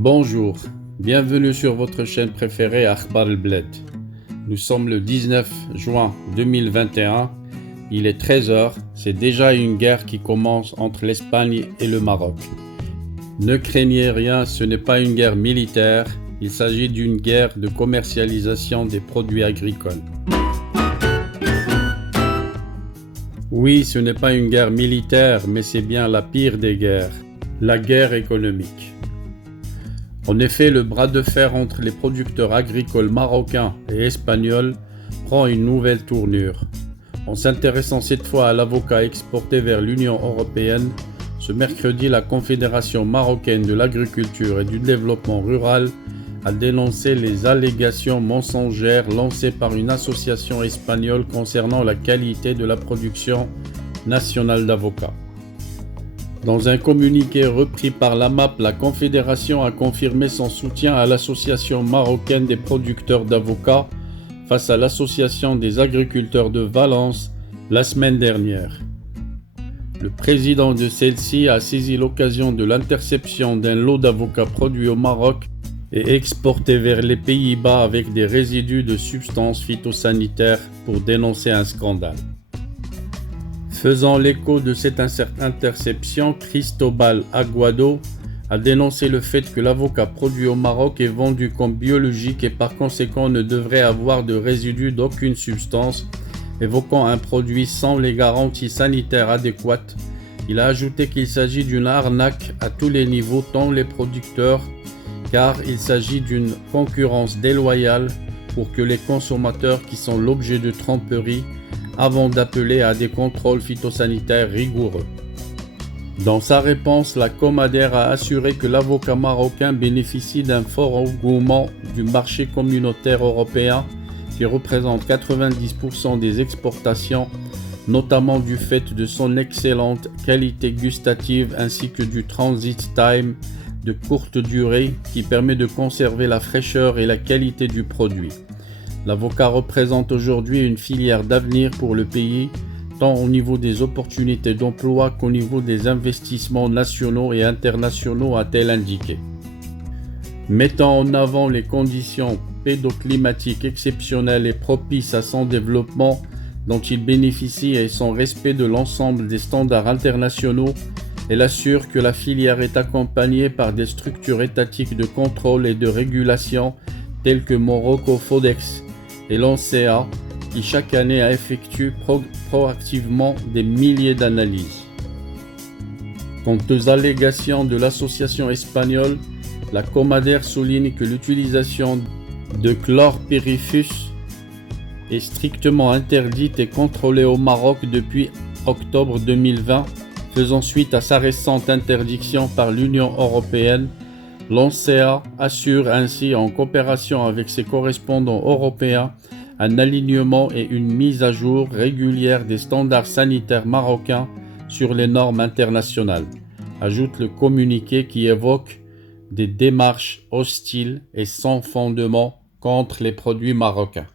Bonjour, bienvenue sur votre chaîne préférée Akhbar El Bled. Nous sommes le 19 juin 2021, il est 13h, c'est déjà une guerre qui commence entre l'Espagne et le Maroc. Ne craignez rien, ce n'est pas une guerre militaire, il s'agit d'une guerre de commercialisation des produits agricoles. Oui, ce n'est pas une guerre militaire, mais c'est bien la pire des guerres, la guerre économique. En effet, le bras de fer entre les producteurs agricoles marocains et espagnols prend une nouvelle tournure. En s'intéressant cette fois à l'avocat exporté vers l'Union européenne, ce mercredi, la Confédération marocaine de l'agriculture et du développement rural a dénoncé les allégations mensongères lancées par une association espagnole concernant la qualité de la production nationale d'avocats. Dans un communiqué repris par l'AMAP, la Confédération a confirmé son soutien à l'Association marocaine des producteurs d'avocats face à l'Association des agriculteurs de Valence la semaine dernière. Le président de celle-ci a saisi l'occasion de l'interception d'un lot d'avocats produits au Maroc et exportés vers les Pays-Bas avec des résidus de substances phytosanitaires pour dénoncer un scandale. Faisant l'écho de cette interception, Cristóbal Aguado a dénoncé le fait que l'avocat produit au Maroc est vendu comme biologique et par conséquent ne devrait avoir de résidus d'aucune substance, évoquant un produit sans les garanties sanitaires adéquates. Il a ajouté qu'il s'agit d'une arnaque à tous les niveaux, tant les producteurs, car il s'agit d'une concurrence déloyale pour que les consommateurs qui sont l'objet de tromperies avant d'appeler à des contrôles phytosanitaires rigoureux. Dans sa réponse, la Comader a assuré que l'avocat marocain bénéficie d'un fort engouement du marché communautaire européen qui représente 90% des exportations, notamment du fait de son excellente qualité gustative ainsi que du transit time de courte durée qui permet de conserver la fraîcheur et la qualité du produit. L'avocat représente aujourd'hui une filière d'avenir pour le pays, tant au niveau des opportunités d'emploi qu'au niveau des investissements nationaux et internationaux, a-t-elle indiqué. Mettant en avant les conditions pédoclimatiques exceptionnelles et propices à son développement dont il bénéficie et son respect de l'ensemble des standards internationaux, elle assure que la filière est accompagnée par des structures étatiques de contrôle et de régulation telles que Morocco Fodex et l'ONCA, qui chaque année effectue proactivement des milliers d'analyses. Quant aux allégations de l'association espagnole, la Comader souligne que l'utilisation de chlorpyrifos est strictement interdite et contrôlée au Maroc depuis octobre 2020, faisant suite à sa récente interdiction par l'Union européenne. L'ONCA assure ainsi, en coopération avec ses correspondants européens, un alignement et une mise à jour régulière des standards sanitaires marocains sur les normes internationales, ajoute le communiqué qui évoque des démarches hostiles et sans fondement contre les produits marocains.